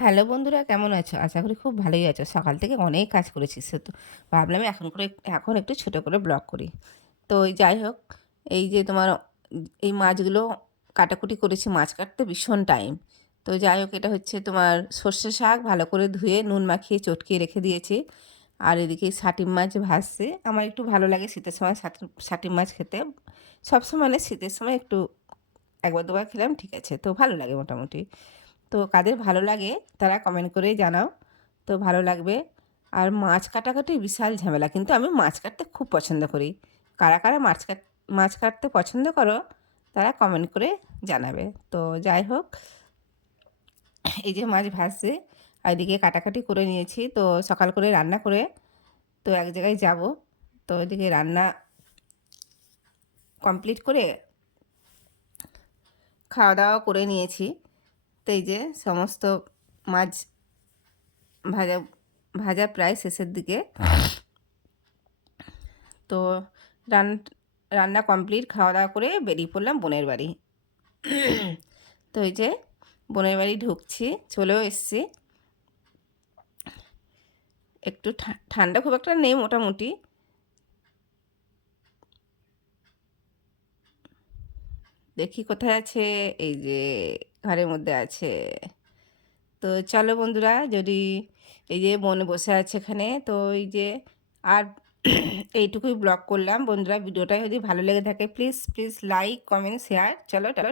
Hello বন্ধুরা, কেমন আছো? আশা করি খুব ভালোই আছো। সকাল থেকে অনেক কাজ করেছি, সে তো ভাবলাম এখন একটু ছোট করে ব্লগ করি। তো যাই হোক, এই যে তোমার এই মাছগুলো কাটাকুটি করেছি। মাছ কাটতে ভীষণ টাইম। তো যাই হোক, এটা হচ্ছে তোমার সর্ষে শাক, ভালো করে ধুয়ে নুন মাখিয়ে চটকিয়ে রেখে দিয়েছি। আর এদিকে শাটিম মাছ ভাজছে। আমার একটু ভালো লাগে শীতের সময় শাটিম মাছ খেতে। সবসময় না, শীতের সময় একটু একবার দুবার খেলাম ঠিক আছে, তো ভালো লাগে মোটামুটি। তো কাদের ভালো লাগে তারা কমেন্ট করে জানাও। তো ভালো লাগবে। আর মাছ কাটাকাটি বিশাল ঝামেলা, কিন্তু আমি মাছ কাটতে খুব পছন্দ করি। কারা কারা মাছ কাটতে পছন্দ করো তারা কমেন্ট করে জানাবে। তো যাই হোক, এই যে মাছ ভাজছে আর এদিকে কাটাকাটি করে নিয়েছি। তো সকাল করে রান্না করে তো এক জায়গায় যাব। তো এদিকে রান্না কমপ্লিট করে খাওয়া দাওয়া করে নিয়েছি। তো এই যে সমস্ত মাছ ভাজা ভাজা প্রায় শেষের দিকে। তো রান রান্না কমপ্লিট, খাওয়া দাওয়া করে বেরিয়ে পড়লাম বোনের বাড়ি। তো এই যে বোনের বাড়ি ঢুকছি, চলেও এসছি। একটু ঠান্ডা খুব একটা নেই মোটামুটি। দেখি কোথায় আছে, এই যে ঘরের মধ্যে আছে। তো চলো বন্ধুরা, যদি এই যে বোন বসে আছে এখানে, তো এই যে আর এইটুকুই ব্লগ করলাম বন্ধুরা। ভিডিওটা যদি ভালো লেগে থাকে please please like comment share. চলো চলো।